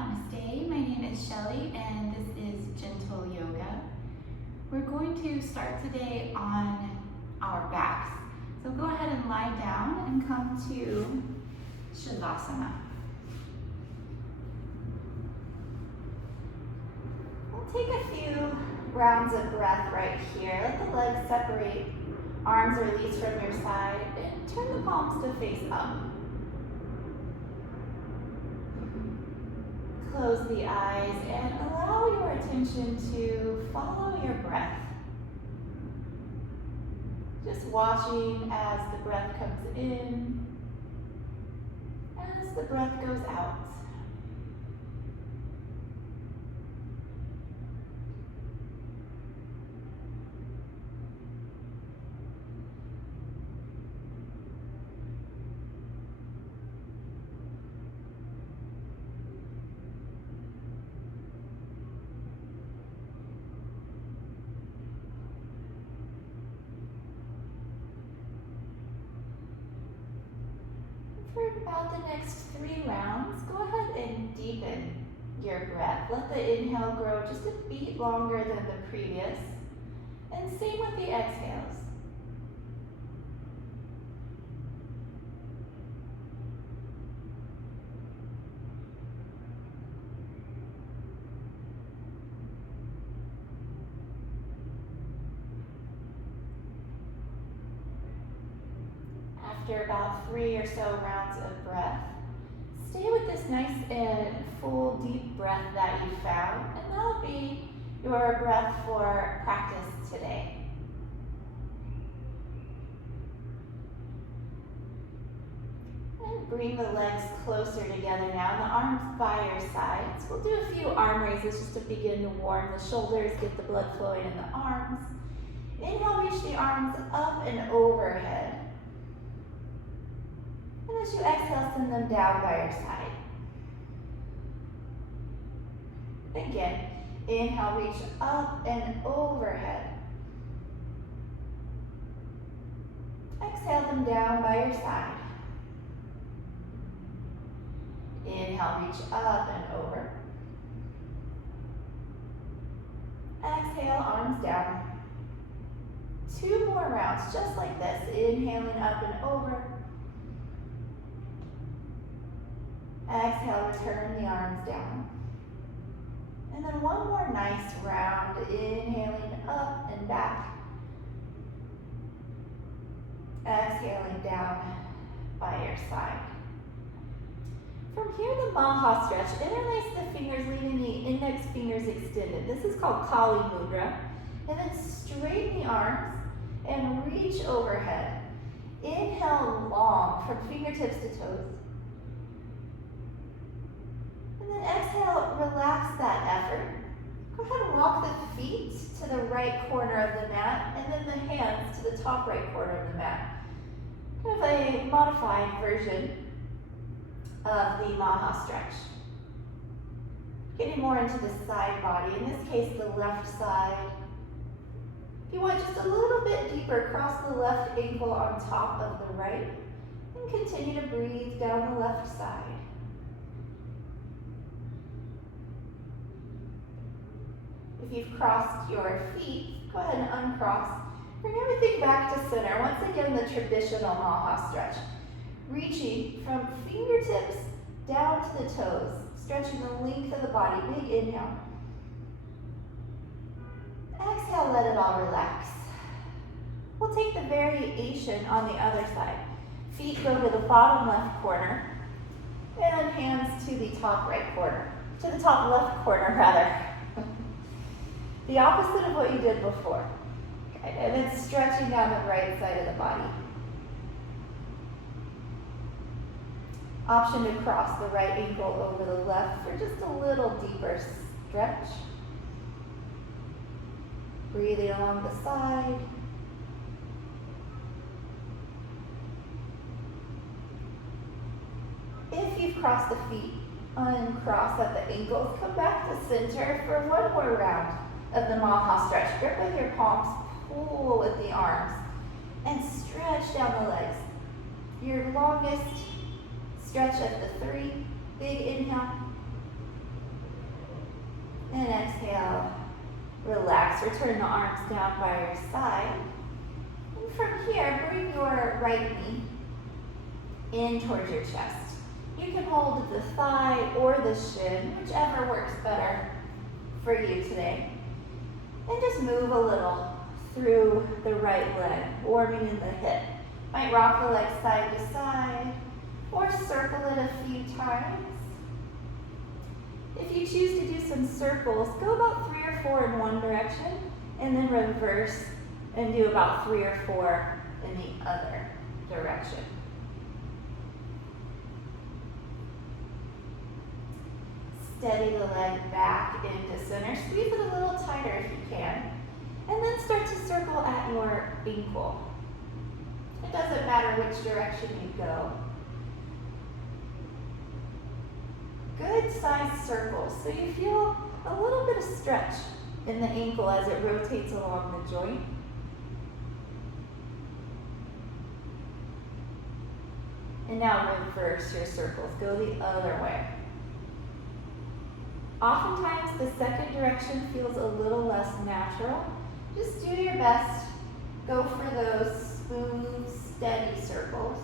Namaste, my name is Shelley and this is Gentle Yoga. We're going to start today on our backs. So go ahead and lie down and come to Shavasana. We'll take a few rounds of breath right here. Let the legs separate, arms release from your side, and turn the palms to face up. Close the eyes and allow your attention to follow your breath. Just watching as the breath comes in, as the breath goes out. For about the next 3 rounds, go ahead and deepen your breath. Let the inhale grow just a beat longer than the previous, and same with the exhales. After about 3 or so rounds of breath, stay with this nice and full deep breath that you found, and that'll be your breath for practice today. And bring the legs closer together now, and the arms by your sides. We'll do a few arm raises just to begin to warm the shoulders, get the blood flowing in the arms. Inhale, reach the arms up and overhead. And as you exhale, send them down by your side. Again, inhale, reach up and overhead. Exhale them down by your side. Inhale, reach up and over. Exhale, arms down. 2 more rounds, just like this. Inhaling up and over. Exhale, return the arms down. And then 1 more nice round, inhaling up and back. Exhaling down by your side. From here, the Maha stretch. Interlace the fingers, leaving the index fingers extended. This is called Kali Mudra. And then straighten the arms and reach overhead. Inhale long from fingertips to toes. And then exhale, relax that effort. Go ahead and walk the feet to the right corner of the mat, and then the hands to the top right corner of the mat. Kind of a modified version of the Maha stretch. Getting more into the side body, in this case the left side. If you want just a little bit deeper, cross the left ankle on top of the right, and continue to breathe down the left side. If you've crossed your feet, go ahead and uncross. Bring everything back to center. Once again, the traditional Maha stretch. Reaching from fingertips down to the toes, stretching the length of the body. Big inhale. Exhale, let it all relax. We'll take the variation on the other side. Feet go to the bottom left corner, and hands to the top right corner. To the top left corner, rather. The opposite of what you did before. Okay, and then stretching down the right side of the body. Option to cross the right ankle over the left for just a little deeper stretch. Breathing along the side. If you've crossed the feet, uncross at the ankles, come back to center for 1 more round of the Maha stretch. Grip with your palms, pull with the arms, and stretch down the legs. Your longest stretch of the 3. Big inhale. return the arms down by your side. And from here, bring your right knee in towards your chest. You can hold the thigh or the shin, whichever works better for you today. And just move a little through the right leg, warming in the hip. Might rock the leg side to side, or circle it a few times. If you choose to do some circles, go about 3 or 4 in one direction, and then reverse and do about 3 or 4 in the other direction. Steady the leg back into center. Squeeze it a little tighter if you can. And then start to circle at your ankle. It doesn't matter which direction you go. Good sized circles, so you feel a little bit of stretch in the ankle as it rotates along the joint. And now reverse your circles, go the other way. Oftentimes the second direction feels a little less natural. Just do your best. Go for those smooth, steady circles.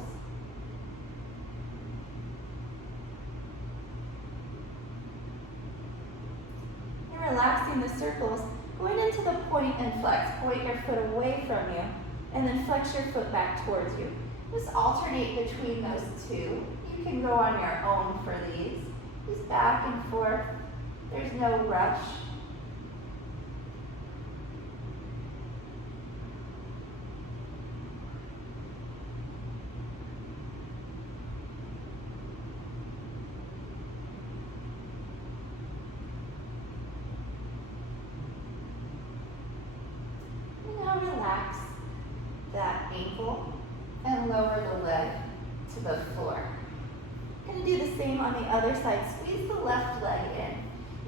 And relaxing the circles, going into the point and flex. Point your foot away from you, and then flex your foot back towards you. Just alternate between those two. You can go on your own for these. Just back and forth. There's no rush. And now relax that ankle and lower the leg to the floor. Going to do the same on the other side. Squeeze the left leg in.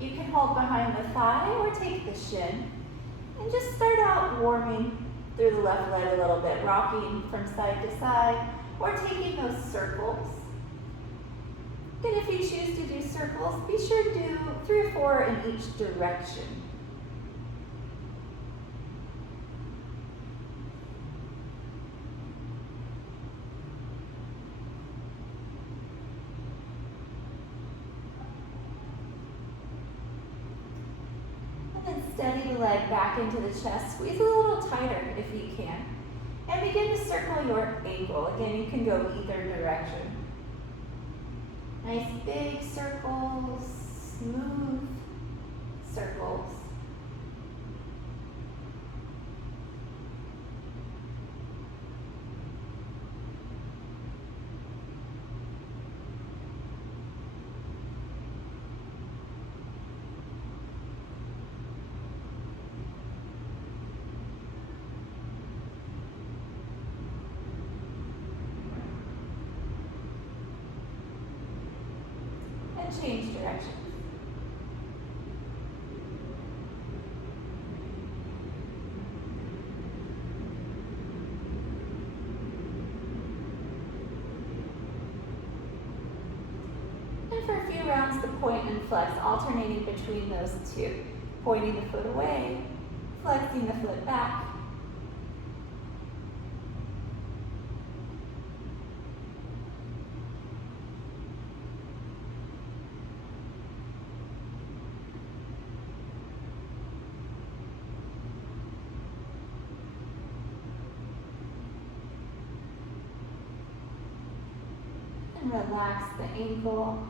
You can hold behind the thigh or take the shin. And just start out warming through the left leg a little bit, rocking from side to side, or taking those circles. And if you choose to do circles, be sure to do 3 or 4 in each direction. Steady the leg back into the chest. Squeeze a little tighter if you can. And begin to circle your ankle. Again, you can go either direction. Nice big circles, smooth circles. Change directions. And for a few rounds, the point and flex, alternating between those two. Pointing the foot away, flexing the foot back. And relax the ankle,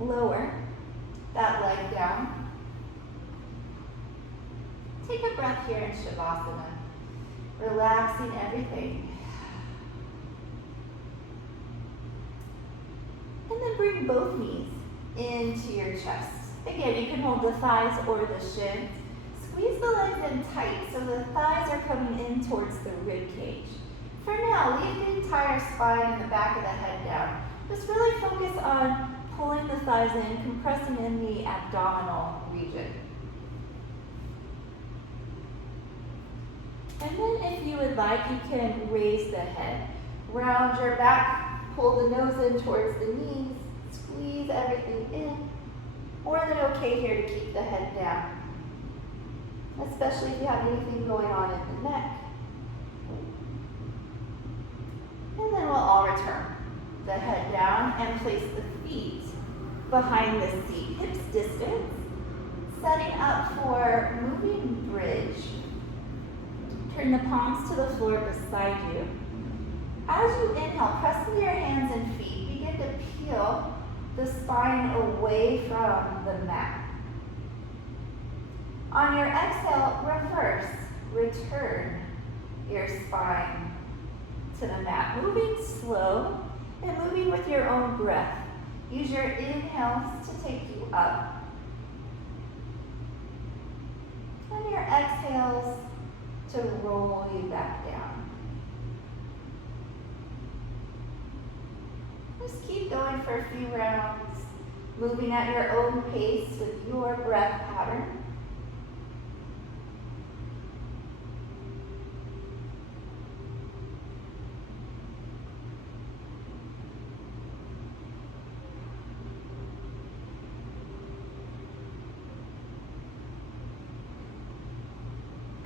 lower that leg down. Take a breath here in Shavasana, relaxing everything. And then bring both knees into your chest. Again, you can hold the thighs or the shins. Squeeze the legs in tight so the thighs are coming in towards the rib cage. For now, leave the entire spine and the back of the head down. Just really focus on pulling the thighs in, compressing in the abdominal region. And then if you would like, you can raise the head. Round your back, pull the nose in towards the knees, squeeze everything in. More than okay here to keep the head down. especially if you have anything going on in the neck. And then we'll all return. The head down and place the feet behind the seat, hips distance, setting up for moving bridge. Turn the palms to the floor beside you. As you inhale, press into your hands and feet. Begin to peel the spine away from the mat. On your exhale, reverse. Return your spine to the mat. Moving slow and moving with your own breath. Use your inhales to take you up. And your exhales to roll you back down. Just keep going for a few rounds, moving at your own pace with your breath pattern.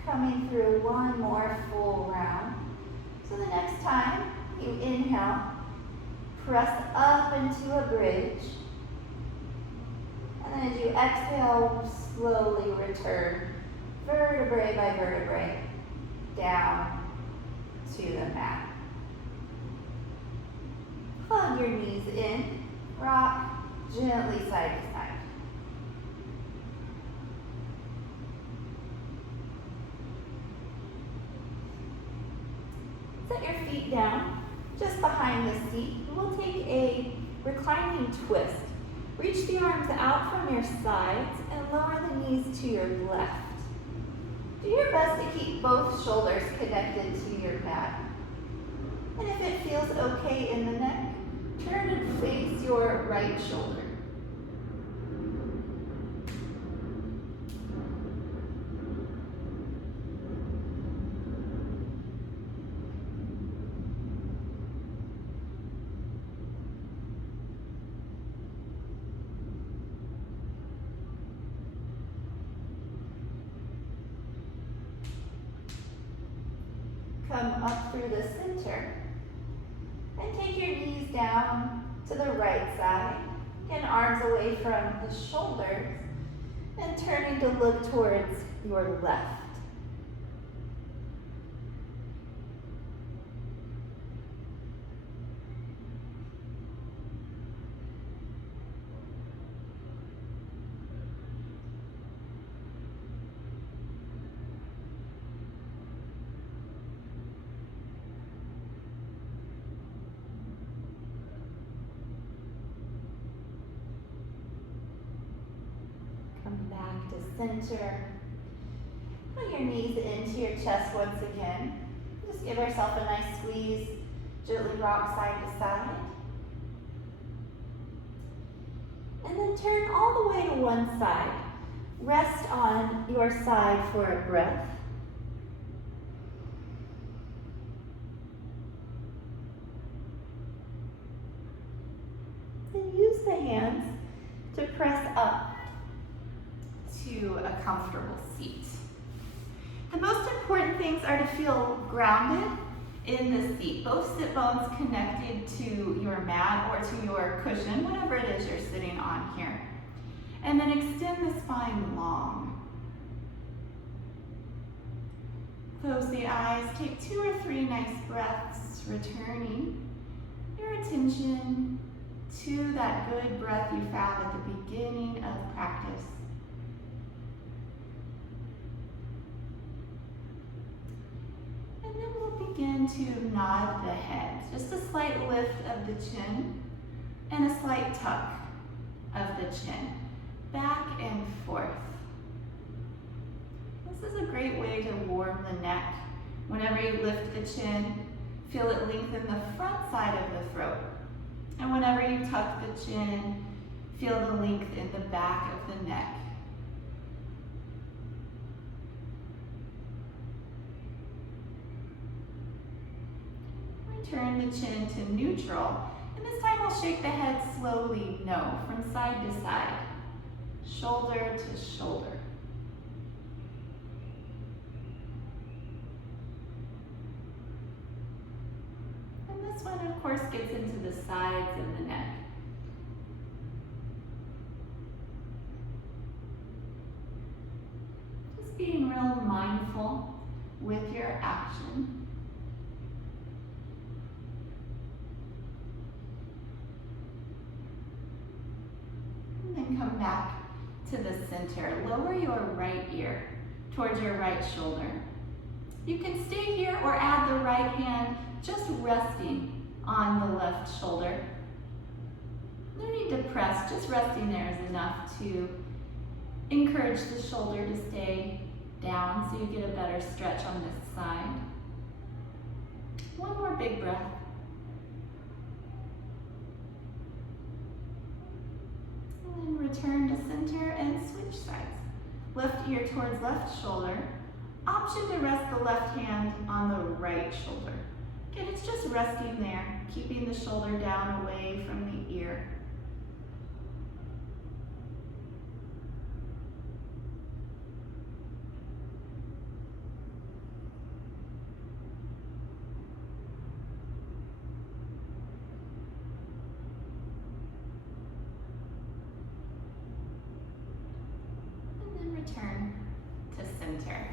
Coming through one more full round. So the next time you inhale, press up into a bridge. And then as you exhale, slowly return vertebrae by vertebrae down to the mat. Hug your knees in, rock gently side to side. Set your feet down just behind the seat. We'll take a reclining twist. Reach the arms out from your sides and lower the knees to your left. Do your best to keep both shoulders connected to your mat. And if it feels okay in the neck, turn and face your right shoulder. Come up through the center and take your knees down to the right side and arms away from the shoulders and turning to look towards your left. Come back to center. Put your knees into your chest once again. Just give yourself a nice squeeze. Gently rock side to side. And then turn all the way to one side. Rest on your side for a breath. Then use the hands to press up to a comfortable seat. The most important things are to feel grounded in the seat, both sit bones connected to your mat or to your cushion, whatever it is you're sitting on here. And then extend the spine long. Close the eyes, take 2 or 3 nice breaths, returning your attention to that good breath you found at the beginning of practice. And then we'll begin to nod the head. Just a slight lift of the chin and a slight tuck of the chin. Back and forth. This is a great way to warm the neck. Whenever you lift the chin, feel it lengthen the front side of the throat. And whenever you tuck the chin, feel the length in the back of the neck. Turn the chin to neutral, and this time we'll shake the head slowly no, from side to side, shoulder to shoulder. course gets into the sides and the neck. Just being real mindful with your action. And then come back to the center. Lower your right ear towards your right shoulder. You can stay here or add the right hand just resting on the left shoulder. No need to press, just resting there is enough to encourage the shoulder to stay down so you get a better stretch on this side. One more big breath. And then return to center and switch sides. Left ear towards left shoulder. Option to rest the left hand on the right shoulder. Again, it's just resting there, keeping the shoulder down away from the ear. And then return to center.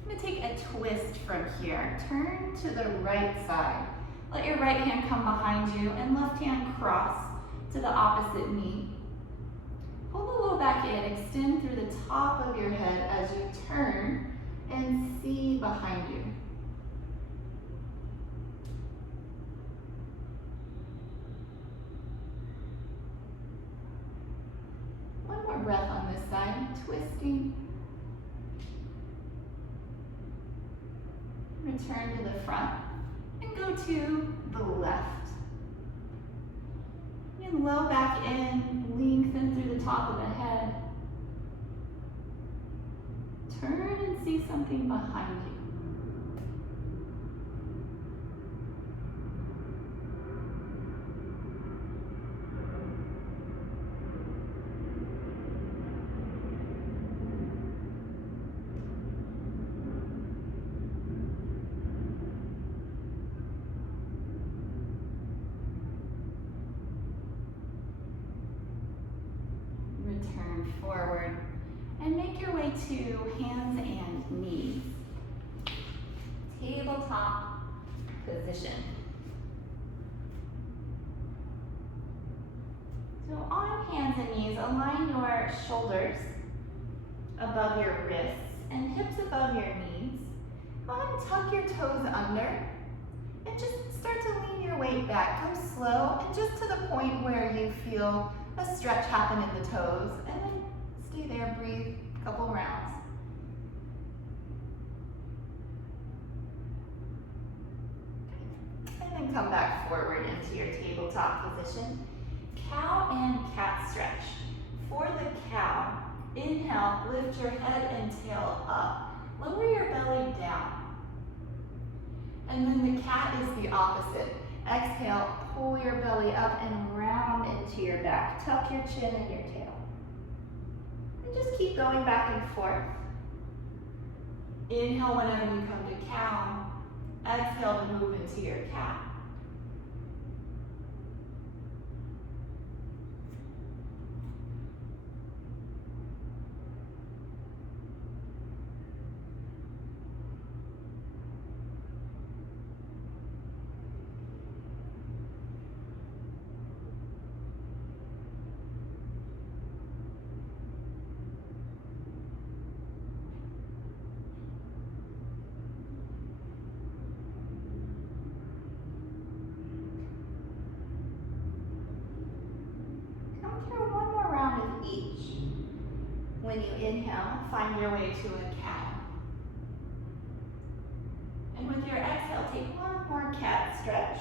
I'm going to take a twist from here. Turn to the right side. Let your right hand come behind you and left hand cross to the opposite knee. Pull the low back in, extend through the top of your head as you turn and see behind you. One more breath on this side, twisting. Return to the front and go to the left. And low back in, lengthen through the top of the head. Turn and see something behind you. Return forward and make your way to hands and knees. Tabletop position. So on hands and knees, align your shoulders above your wrists and hips above your knees. Go ahead and tuck your toes under and just start to lean your weight back. Go slow and just to the point where you feel a stretch happen in the toes, and then stay there, breathe a couple rounds. And then come back forward into your tabletop position. Cow and cat stretch. For the cow, inhale, lift your head and tail up. Lower your belly down. And then the cat is the opposite. Exhale, pull your belly up and round into your back. Tuck your chin and your tail. And just keep going back and forth. Inhale whenever you come to cow. Exhale to move into your cat. When you inhale, find your way to a cat. And with your exhale, take one more cat stretch.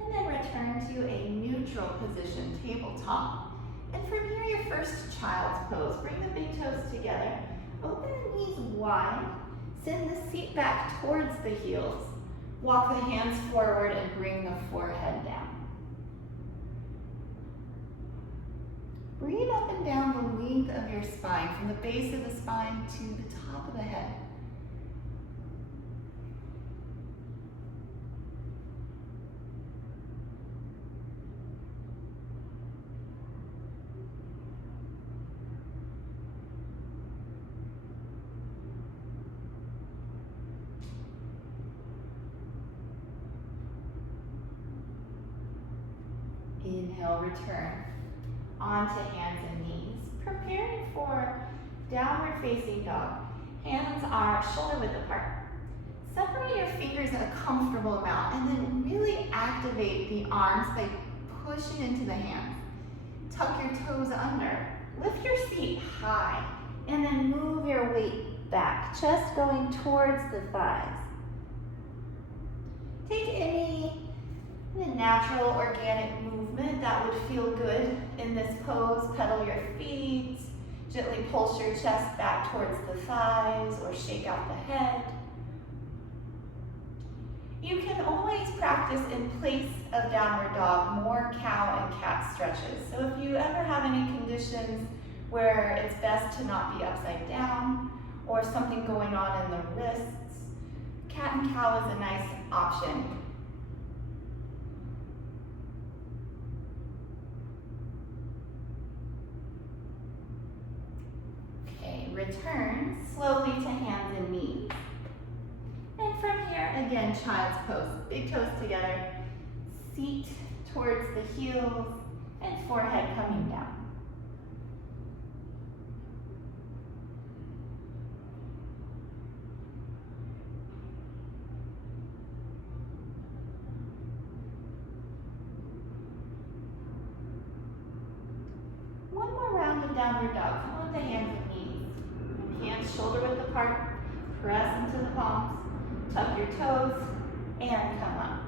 And then return to a neutral position, tabletop. And from here, your first child's pose. Bring the big toes together. Open the knees wide. Send the seat back towards the heels. Walk the hands forward and bring the forehead down. Breathe up and down the length of your spine, from the base of the spine to the top of the head. Inhale, return onto hands and knees, preparing for downward facing dog. Hands are shoulder width apart. Separate your fingers a comfortable amount and then really activate the arms by pushing into the hands. Tuck your toes under. Lift your feet high and then move your weight back, chest going towards the thighs. Take any natural organic movement that would feel good in this pose. Pedal your feet, gently pulse your chest back towards the thighs or shake out the head. You can always practice in place of downward dog more cow and cat stretches. So if you ever have any conditions where it's best to not be upside down or something going on in the wrists, cat and cow is a nice option. Okay, return slowly to hands and knees. And from here, again, child's pose. Big toes together, seat towards the heels, and forehead coming down. One more round of downward dog. Come on to hands and knees. Hands shoulder width apart, press into the palms. Tuck your toes and come up.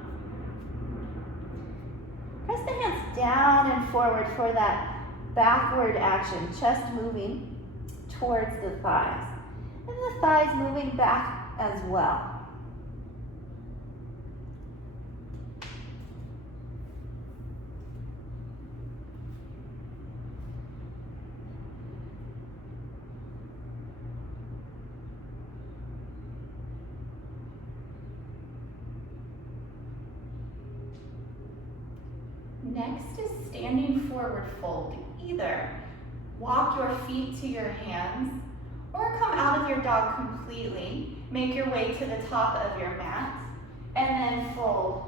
Press the hands down and forward for that backward action, chest moving towards the thighs. And the thighs moving back as well. Next is standing forward fold. Either walk your feet to your hands or come out of your dog completely. Make your way to the top of your mat and then fold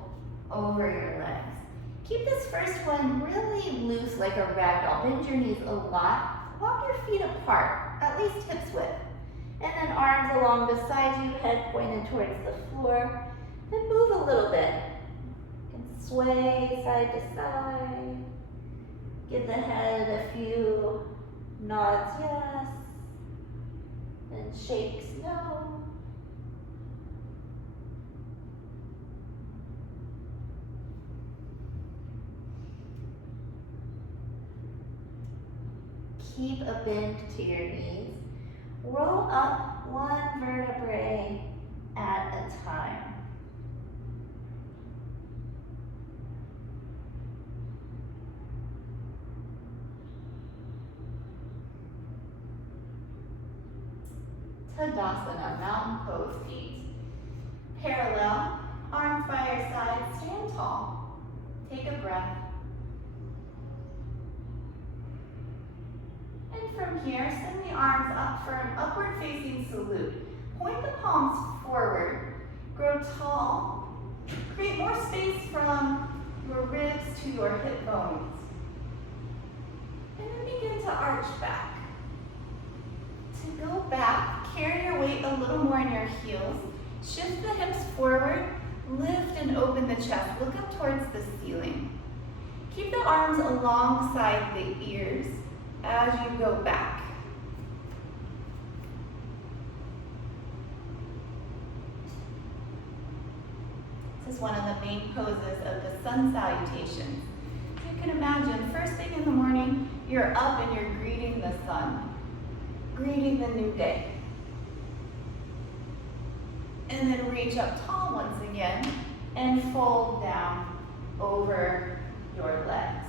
over your legs. Keep this first one really loose like a rag doll. Bend your knees a lot. Walk your feet apart, at least hips width. And then arms along beside you, head pointed towards the floor. Then move a little bit. Sway side to side. Give the head a few nods, yes, and shakes, no. Keep a bend to your knees. Roll up one vertebrae at a time. Tadasana, mountain pose, feet parallel, arms by your side, stand tall. Take a breath. And from here, send the arms up for an upward facing salute. Point the palms forward, grow tall. Create more space from your ribs to your hip bones. And then begin to arch back. To go back, carry your weight a little more in your heels. Shift the hips forward, lift and open the chest. Look up towards the ceiling. Keep the arms alongside the ears as you go back. This is one of the main poses of the sun salutation. You can imagine, first thing in the morning, you're up and you're greeting the sun. Greeting the new day. And then reach up tall once again and fold down over your legs.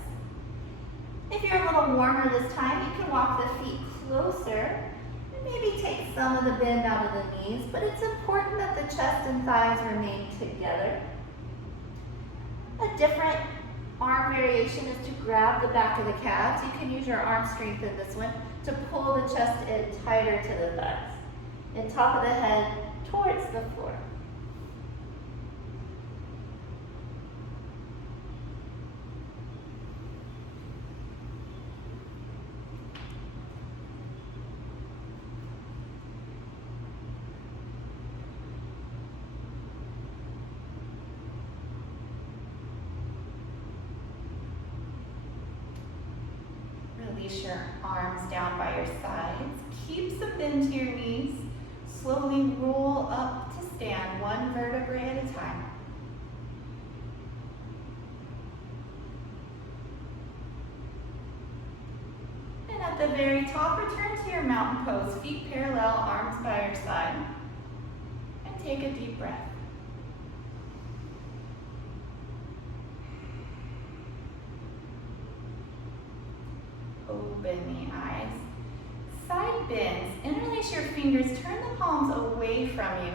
If you're a little warmer this time, you can walk the feet closer and maybe take some of the bend out of the knees, but it's important that the chest and thighs remain together. A different arm variation is to grab the back of the calves. You can use your arm strength in this one to pull the chest in tighter to the thighs. And top of the head towards the floor. Release your arms down by your sides. Keep some bend to your knees. Slowly roll up to stand, one vertebrae at a time. And at the very top, return to your mountain pose. Feet parallel, arms by your side. And take a deep breath. Open the eyes. Side bends. Interlace your fingers. Turn the palms away from you.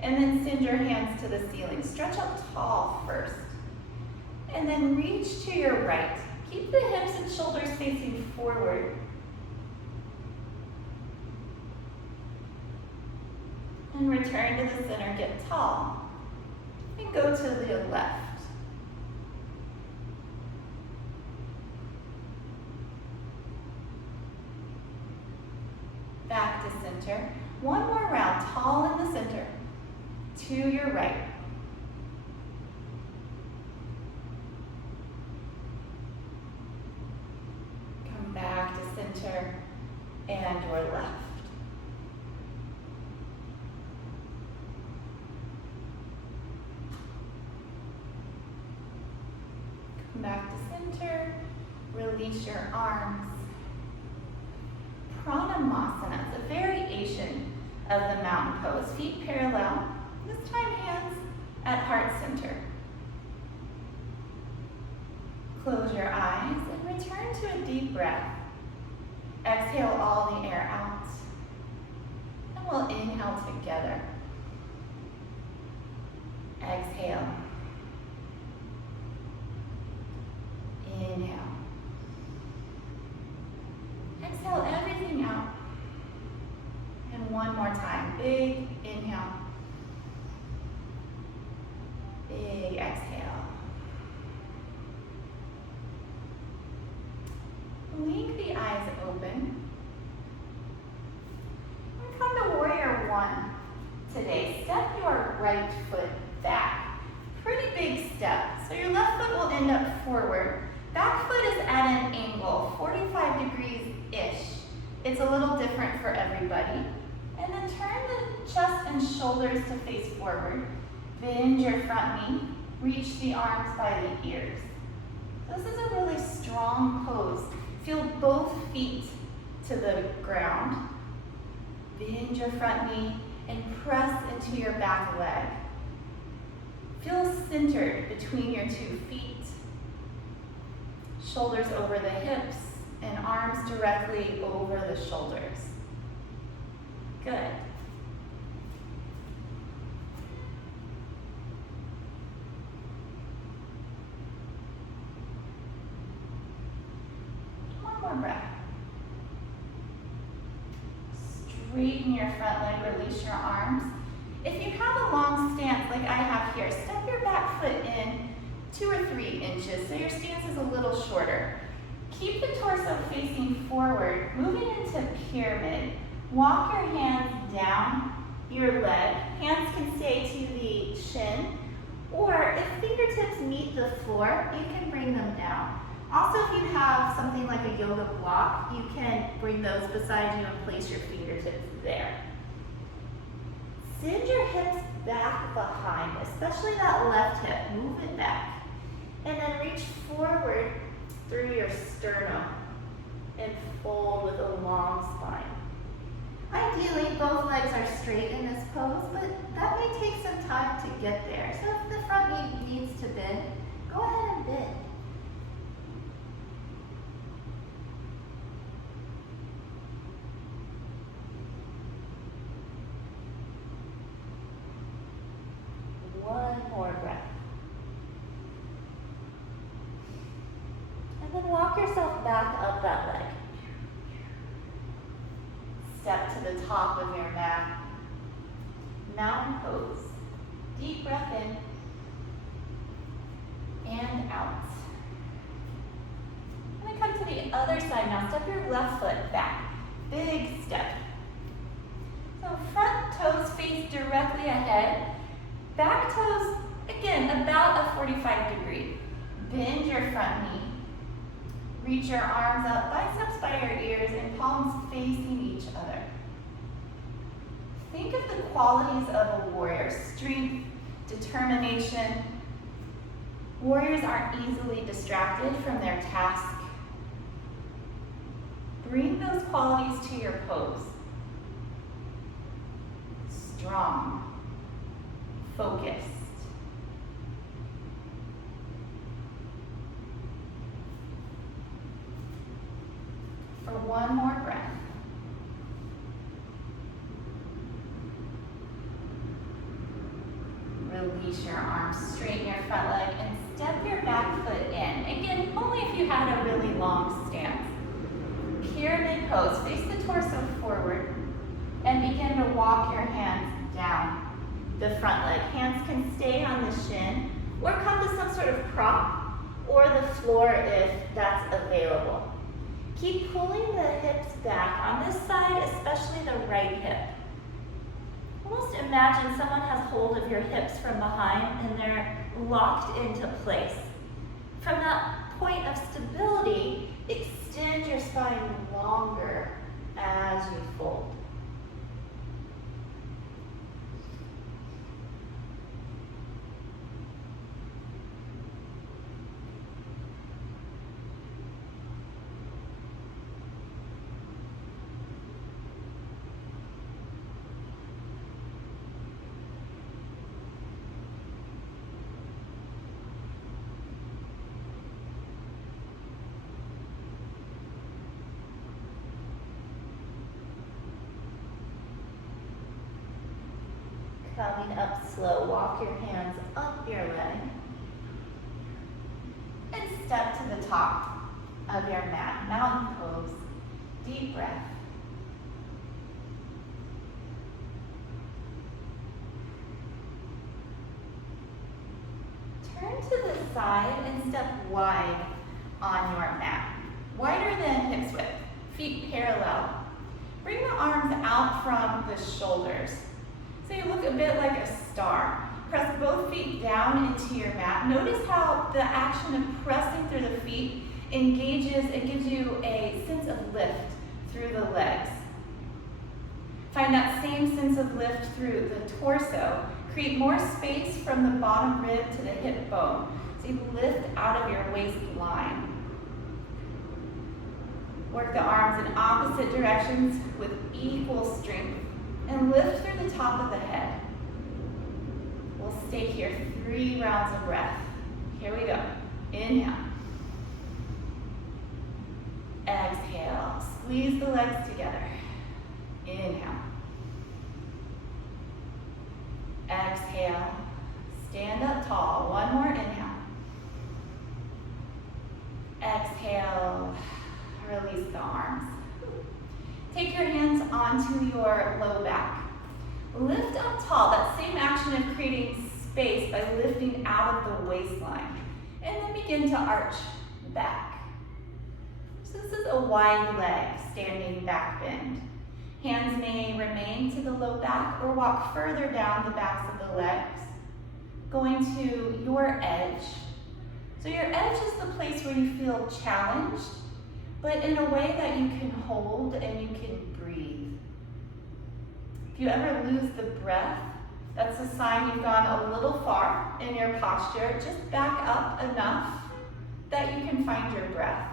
And then send your hands to the ceiling. Stretch up tall first. And then reach to your right. Keep the hips and shoulders facing forward. And return to the center. Get tall. And go to the left. Back to center. One more round, tall in the center. To your right. Come back to center and your left. Come back to center. Release your arms. Pranamasana is a variation of the mountain pose. Feet parallel. This time hands at heart center. Close your eyes and return to a deep breath. Exhale all the air out. And we'll inhale together. Exhale. Inhale. Exhale everything out. And one more time. Big inhale. Big exhale. Blink the eyes open. And come to warrior one today. Step your right foot back. Pretty big step. So your left foot will end up forward. Back foot is at an angle, 45 degrees-ish. It's a little different for everybody. And then turn the chest and shoulders to face forward. Bend your front knee. Reach the arms by the ears. This is a really strong pose. Feel both feet to the ground. Bend your front knee and press into your back leg. Feel centered between your 2 feet. Shoulders over the hips and arms directly over the shoulders. Good. One more breath. Straighten your front leg, release your arms. If you have a long stance like I have here, step your back foot in 2 or 3 inches, so your stance is a little shorter. Keep the torso facing forward, moving into pyramid. Walk your hands down your leg. Hands can stay to the shin, or if fingertips meet the floor, you can bring them down. Also, if you have something like a yoga block, you can bring those beside you and place your fingertips there. Send your hips back behind, especially that left hip. Move it back. And then reach forward through your sternum and fold with a long spine. Ideally, both legs are straight in this pose, but that may take some time to get there. So if the front knee needs to bend, go ahead and bend. One more breath. And then walk yourself back up that leg. Step to the top of your mat. Mountain pose. Deep breath in and out. And then come to the other side now. Step your left foot back. Big step. So front toes face directly ahead. Back toes, again, about a 45 degree. Bend your front knee. Reach your arms up, biceps by your ears, and palms facing each other. Think of the qualities of a warrior: strength, determination. Warriors aren't easily distracted from their task. Bring those qualities to your pose. Strong, focused. For one more breath. Release your arms, straighten your front leg, and step your back foot in. Again, only if you had a really long stance. Pyramid pose, face the torso forward, and begin to walk your hands down the front leg. Hands can stay on the shin, or come to some sort of prop, or the floor if that's available. Keep pulling the hips back on this side, especially the right hip. Almost imagine someone has hold of your hips from behind and they're locked into place. From that point of stability, extend your spine longer as you fold. Coming up slow, walk your hands up your leg and step to the top of your mat. Mountain pose, deep breath. Turn to the side and step wide on your mat. Wider than hips width, feet parallel. Bring the arms out from the shoulders. So you look a bit like a star. Press both feet down into your mat. Notice how the action of pressing through the feet engages, it gives you a sense of lift through the legs. Find that same sense of lift through the torso. Create more space from the bottom rib to the hip bone. So you lift out of your waistline. Work the arms in opposite directions with equal strength. And lift through the top of the head. We'll stay here 3 rounds of breath. Here we go. Inhale. Exhale. Squeeze the legs together. Inhale. Exhale. Stand up tall. One more inhale. Exhale. Release the arms. Take your hands onto your low back. Lift up tall, that same action of creating space by lifting out of the waistline. And then begin to arch back. So this is a wide leg, standing back bend. Hands may remain to the low back or walk further down the backs of the legs. Going to your edge. So your edge is the place where you feel challenged, but in a way that you can hold and you can breathe. If you ever lose the breath, that's a sign you've gone a little far in your posture. Just back up enough that you can find your breath.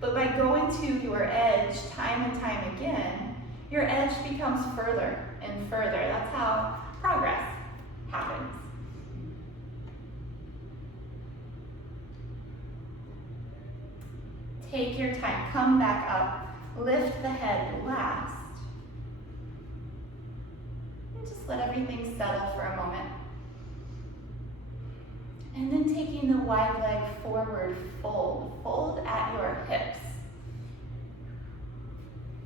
But by going to your edge time and time again, your edge becomes further and further. That's how progress happens. Take your time, come back up, lift the head last. And just let everything settle for a moment. And then taking the wide leg forward, fold at your hips.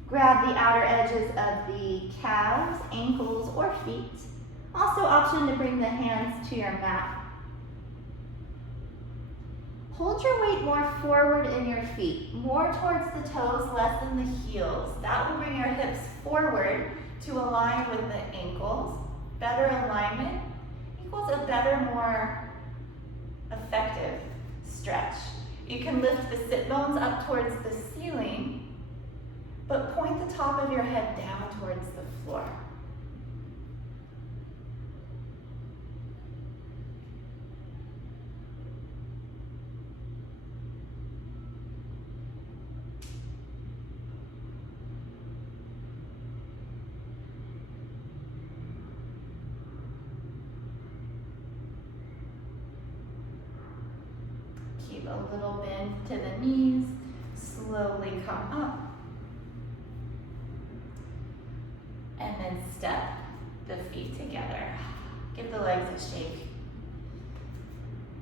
Grab the outer edges of the calves, ankles, or feet. Also option to bring the hands to your mat. Hold your weight more forward in your feet, more towards the toes, less in the heels. That will bring your hips forward to align with the ankles. Better alignment equals a better, more effective stretch. You can lift the sit bones up towards the ceiling, but point the top of your head down towards the floor. Keep a little bend to the knees, slowly come up. And then step the feet together. Give the legs a shake.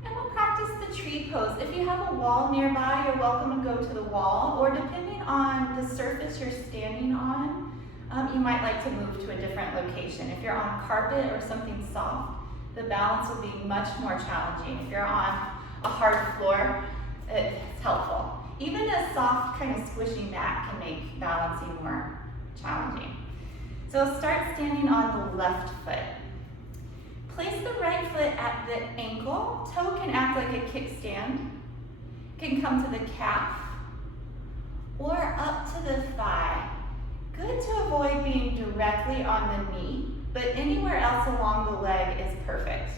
And we'll practice the tree pose. If you have a wall nearby, you're welcome to go to the wall, or depending on the surface you're standing on, you might like to move to a different location. If you're on carpet or something soft, the balance will be much more challenging. If you're on a hard floor, it's helpful. Even a soft kind of squishy mat can make balancing more challenging. So start standing on the left foot. Place the right foot at the ankle. Toe can act like a kickstand. Can come to the calf or up to the thigh. Good to avoid being directly on the knee, but anywhere else along the leg is perfect.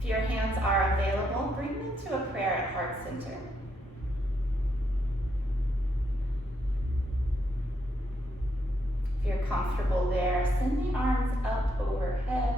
If your hands are available, bring them to a prayer at heart center. If you're comfortable there, send the arms up overhead.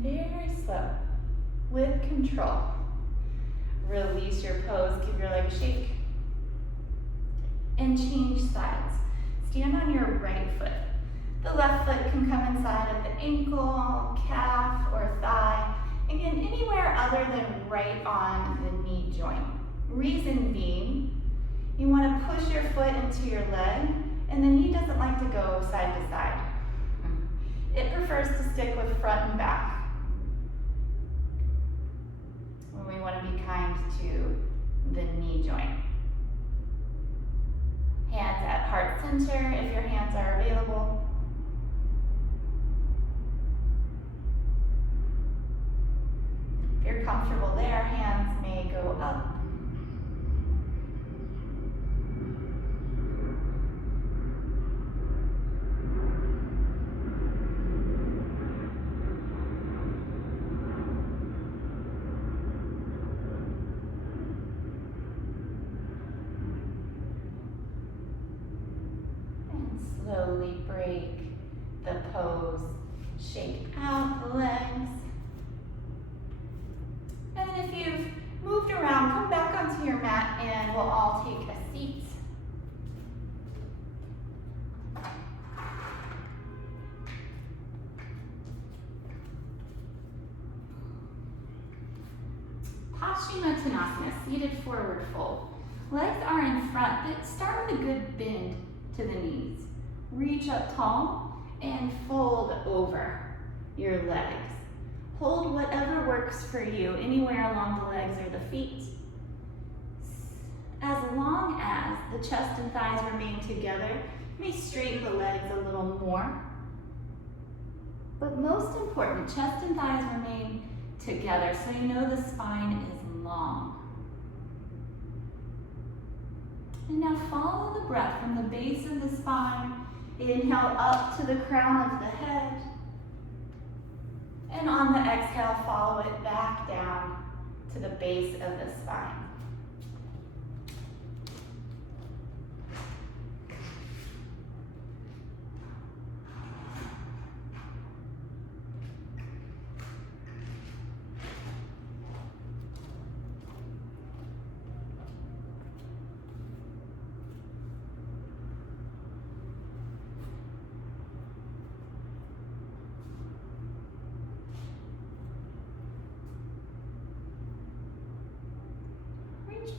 Very slow, with control. Release your pose, give your leg a shake. And change sides. Stand on your right foot. The left foot can come inside of the ankle, calf, or thigh. Again, anywhere other than right on the knee joint. Reason being, you want to push your foot into your leg, and the knee doesn't like to go side to side. It prefers to stick with front and back. We want to be kind to the knee joint. Hands at heart center if your hands are available. If you're comfortable there, hands may go up. Slowly break the pose, shake out the legs. And if you've moved around, come back onto your mat and we'll all take a seat. Paschimottanasana, seated forward fold. Legs are in front, but start with a good bend to the knees. Reach up tall and fold over your legs. Hold whatever works for you, anywhere along the legs or the feet. As long as the chest and thighs remain together, you may straighten the legs a little more. But most important, chest and thighs remain together so you know the spine is long. And now follow the breath from the base of the spine. Inhale up to the crown of the head. And on the exhale, follow it back down to the base of the spine.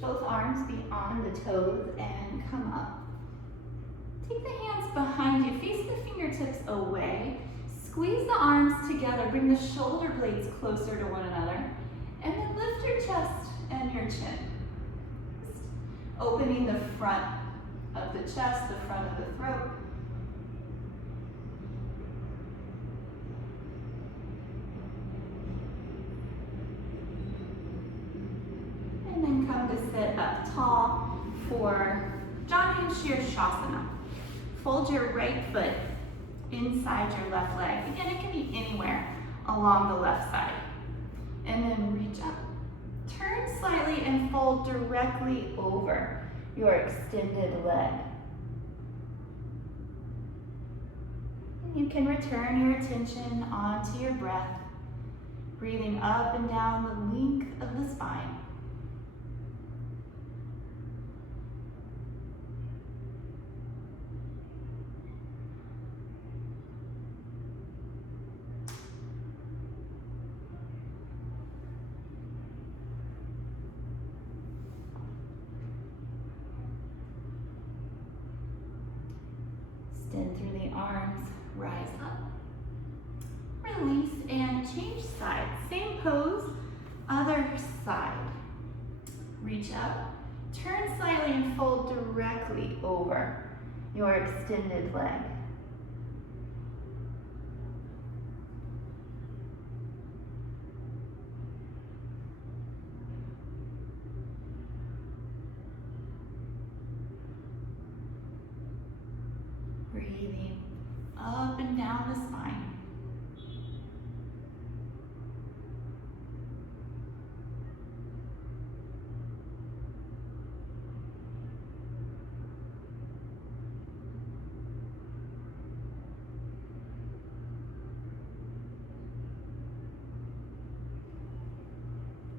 Both arms beyond the toes and come up. Take the hands behind you, face the fingertips away. Squeeze the arms together, bring the shoulder blades closer to one another, and then lift your chest and your chin. Just opening the front of the chest, the front of the throat. And then come to sit up tall for Janu Shirshasana. Fold your right foot inside your left leg. Again, it can be anywhere along the left side. And then reach up. Turn slightly and fold directly over your extended leg. And you can return your attention onto your breath, breathing up and down the length of the spine. Extend through the arms, rise up. Release and change sides. Same pose, other side. Reach up, turn slightly and fold directly over your extended leg. Breathing up and down the spine.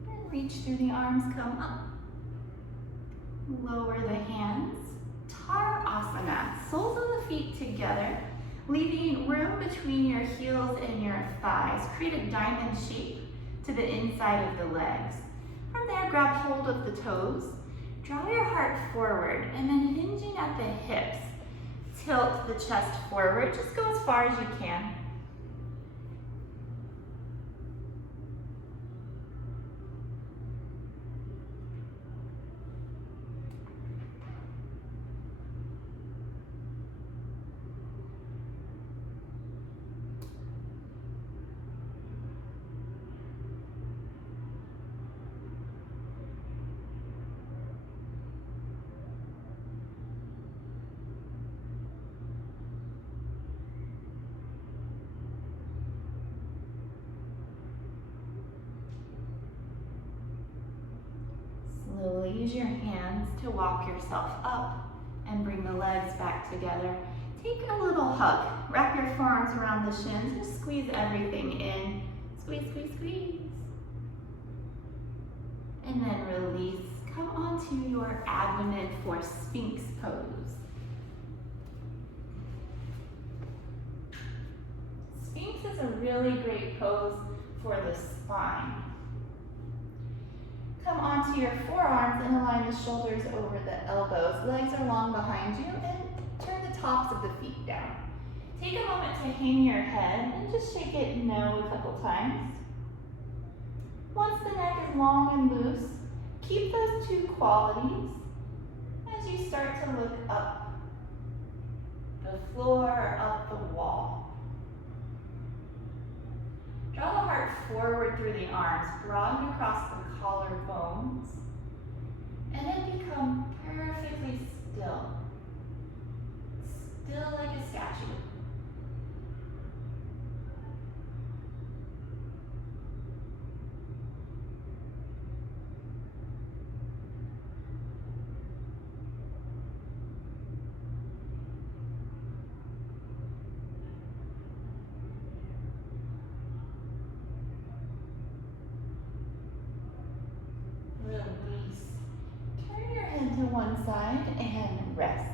And reach through the arms, come up. Lower the hands. Asana, soles of the feet together, leaving room between your heels and your thighs. Create a diamond shape to the inside of the legs. From there, grab hold of the toes, draw your heart forward, and then hinging at the hips, tilt the chest forward. Just go as far as you can. Slowly use your hands to walk yourself up and bring the legs back together. Take a little hug. Wrap your forearms around the shins. Just squeeze everything in. Squeeze, squeeze, squeeze. And then release. Come onto your abdomen for Sphinx pose. Sphinx is a really great pose for the spine. Come onto your forearms and align the shoulders over the elbows. Legs are long behind you and turn the tops of the feet down. Take a moment to hang your head and just shake it no a couple times. Once the neck is long and loose, keep those two qualities as you start to look up the floor or up the wall. Draw the heart forward through the arms, broaden across the collarbones, and then become perfectly still. Still like a statue. Release. Turn your head to one side and rest.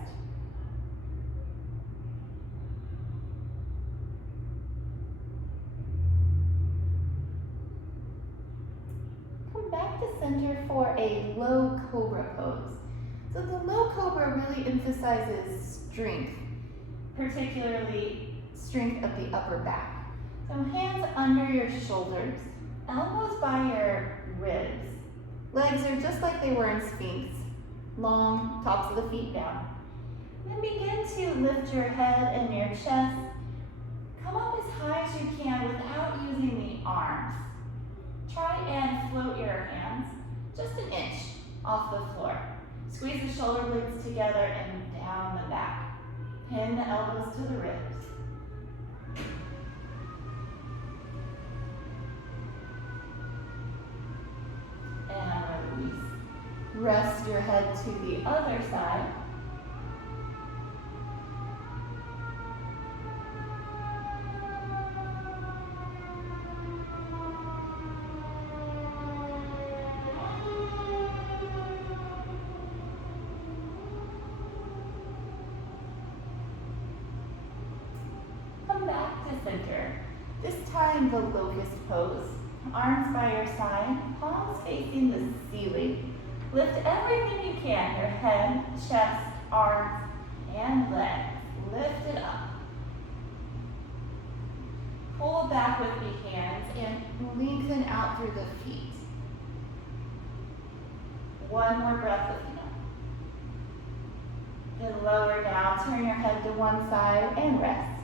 Come back to center for a low cobra pose. So the low cobra really emphasizes strength, particularly strength of the upper back. So hands under your shoulders, elbows by your ribs. Legs are just like they were in Sphinx, long, tops of the feet down. Then begin to lift your head and your chest. Come up as high as you can without using the arms. Try and float your hands just an inch off the floor. Squeeze the shoulder blades together and down the back. Pin the elbows to the ribs. And release. Rest your head to the other side. Back to center. This time the locust pose. Arms by your side, palms facing the ceiling. Lift everything you can, your head, chest, arms, and legs. Lift it up. Pull back with the hands and lengthen out through the feet. One more breath with you. Then lower down, turn your head to one side and rest.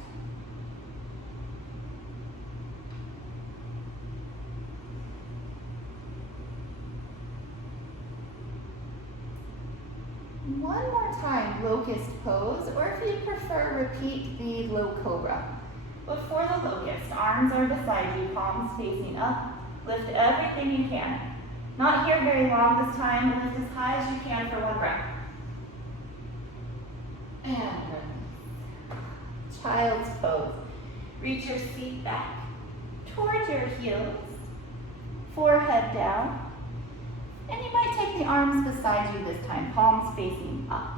One more time, locust pose, or if you prefer, repeat the low cobra. Before the locust, arms are beside you, palms facing up. Lift everything you can. Not here very long this time, lift as high as you can for one breath. And child's pose. Reach your feet back towards your heels, forehead down. And you might take the arms beside you this time, palms facing up.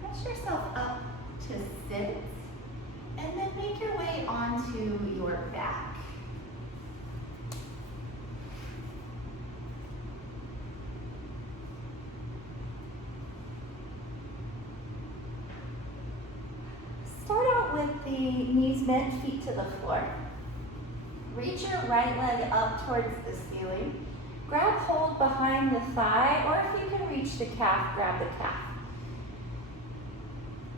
Press yourself up to sit, and then make your way onto your back. Start out with the knees bent, feet to the floor. Reach your right leg up towards the ceiling. Grab hold behind the thigh, or if you can reach the calf, grab the calf.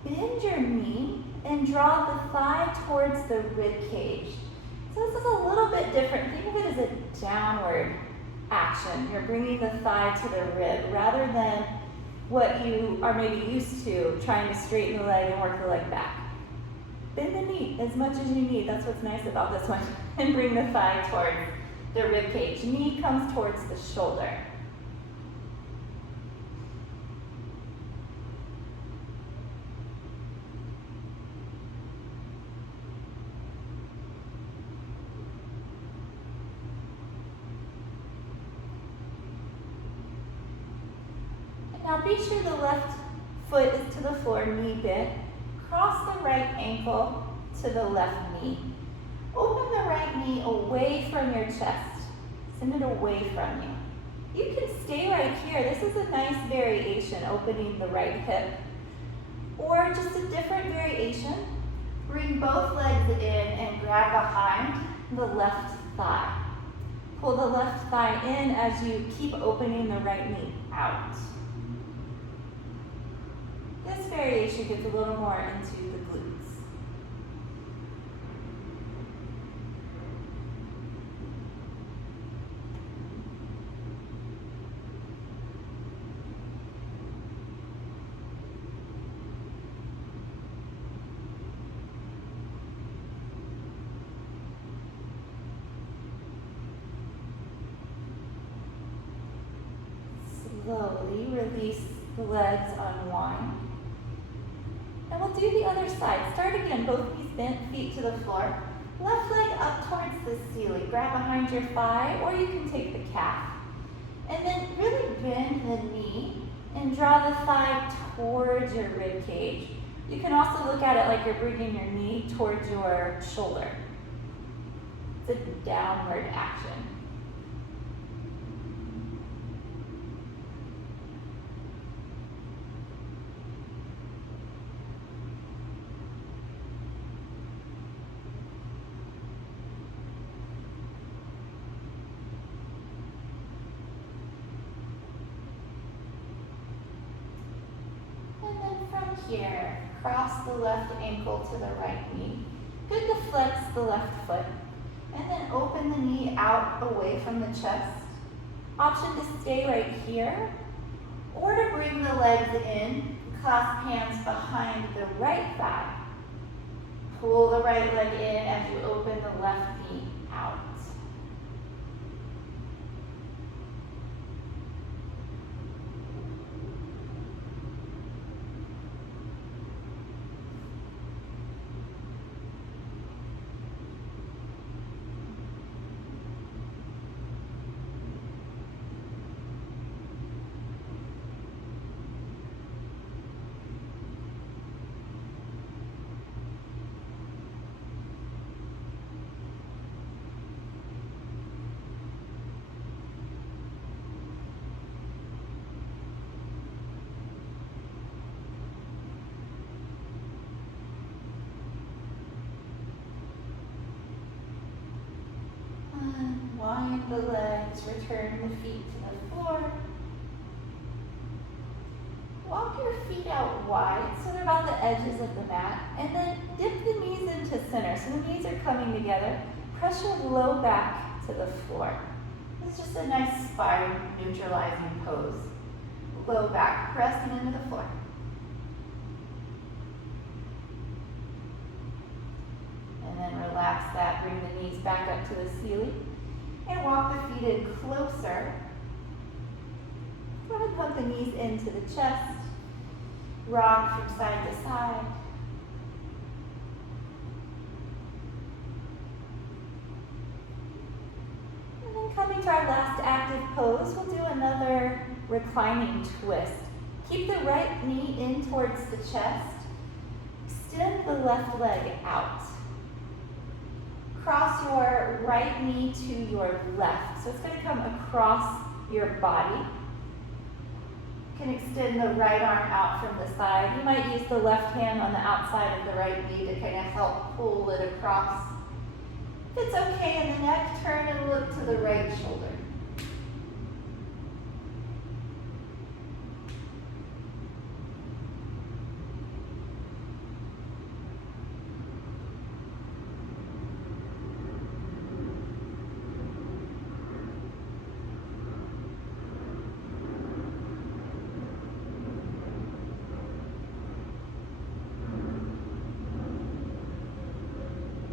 Bend your knee and draw the thigh towards the rib cage. So this is a little bit different. Think of it as a downward action. You're bringing the thigh to the rib rather than what you are maybe used to, trying to straighten the leg and work the leg back. Bend the knee as much as you need. That's what's nice about this one. And bring the thigh towards the rib cage. Knee comes towards the shoulder. Now be sure the left foot is to the floor, knee bent. Cross the right ankle to the left knee. Open the right knee away from your chest. Send it away from you. You can stay right here. This is a nice variation, opening the right hip. Or just a different variation. Bring both legs in and grab behind the left thigh. Pull the left thigh in as you keep opening the right knee out. This variation gets a little more into the glutes. Slowly release the legs, unwind. And we'll do the other side. Start again, both knees bent, feet to the floor. Left leg up towards the ceiling. Grab behind your thigh, or you can take the calf. And then really bend the knee and draw the thigh towards your rib cage. You can also look at it like you're bringing your knee towards your shoulder. It's a downward action. Here, cross the left ankle to the right knee. Good to flex the left foot. And then open the knee out away from the chest. Option to stay right here, or to bring the legs in, clasp hands behind the right thigh. Pull the right leg in as you open the left knee out. Wind the legs, return the feet to the floor. Walk your feet out wide so they're about the edges of the mat, and then dip the knees into center. So the knees are coming together. Press your low back to the floor. This is just a nice spine neutralizing pose. Low back pressing into the floor. And then relax that, bring the knees back up to the ceiling. And walk the feet in closer. Go ahead and hug the knees into the chest. Rock from side to side. And then coming to our last active pose, we'll do another reclining twist. Keep the right knee in towards the chest. Extend the left leg out. Cross your right knee to your left. So it's going to come across your body. You can extend the right arm out from the side. You might use the left hand on the outside of the right knee to kind of help pull it across. If it's okay in the neck, turn and look to the right shoulder.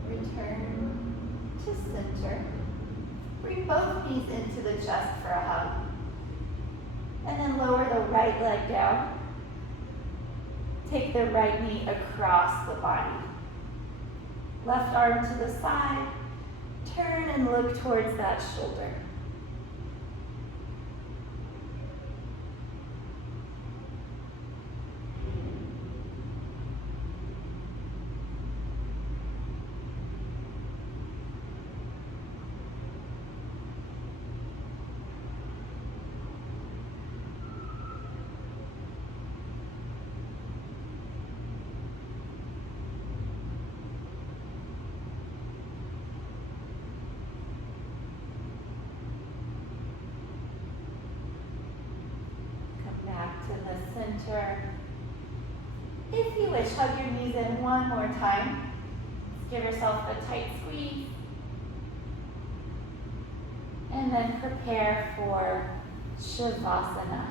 Return to center. Bring both knees into the chest for a hug. And then lower the right leg down. Take the right knee across the body. Left arm to the side. Turn and look towards that shoulder. To the center. If you wish, hug your knees in one more time. Give yourself a tight squeeze. And then prepare for Shavasana.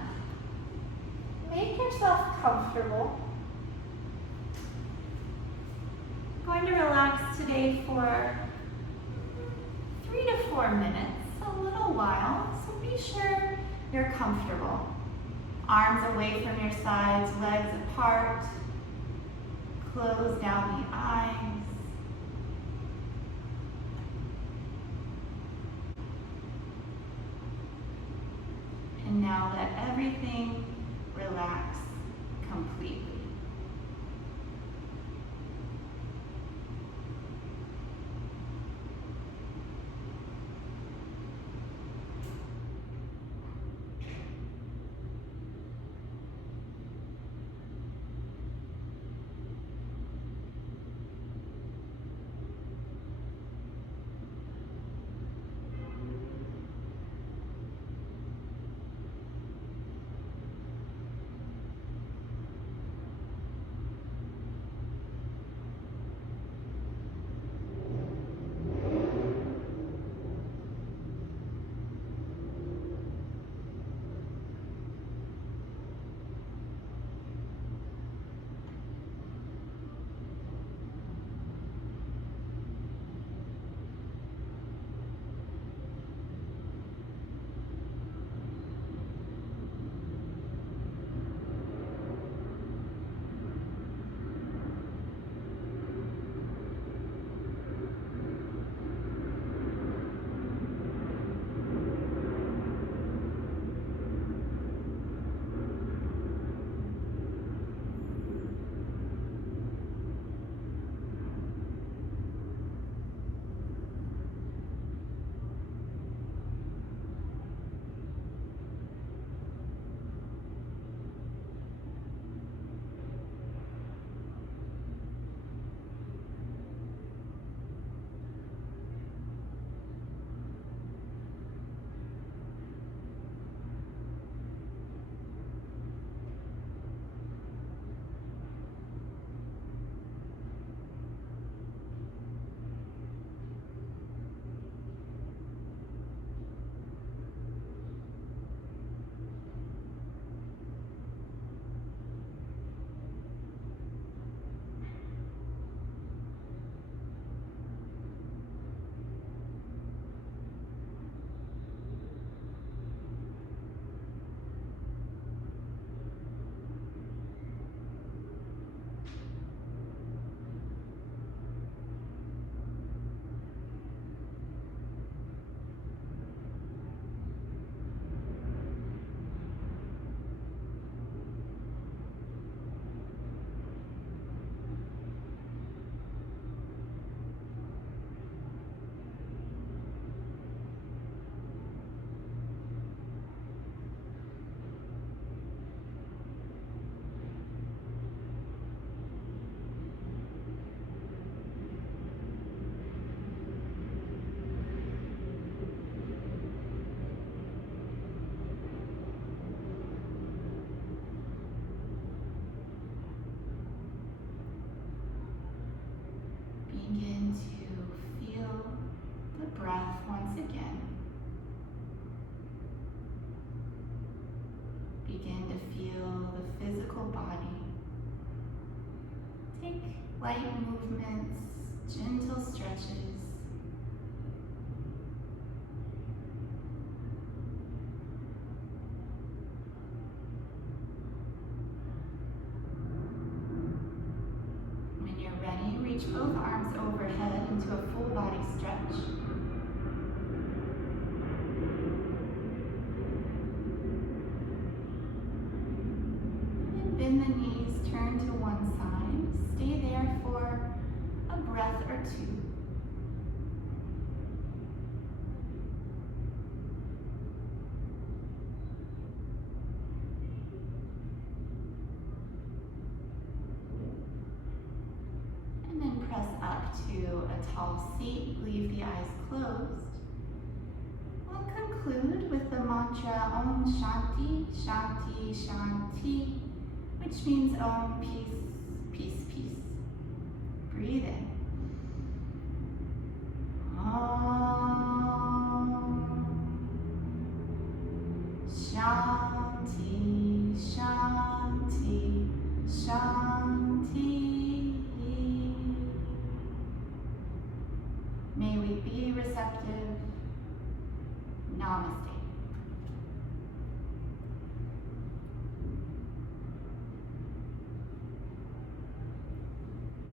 Make yourself comfortable. I'm going to relax today for 3 to 4 minutes, a little while, so be sure you're comfortable. Arms away from your sides, legs apart. Close down the eyes. And now let everything relax completely. physical body. Take light movements, gentle stretches. When you're ready, reach both arms overhead into a full body stretch. Bend the knees, turn to one side. Stay there for a breath or two. And then press up to a tall seat. Leave the eyes closed. We'll conclude with the mantra Om Shanti, Shanti, Shanti, which means Om, peace, peace, peace. Breathe in. Om Shanti, Shanti, Shanti. May we be receptive. Namaste.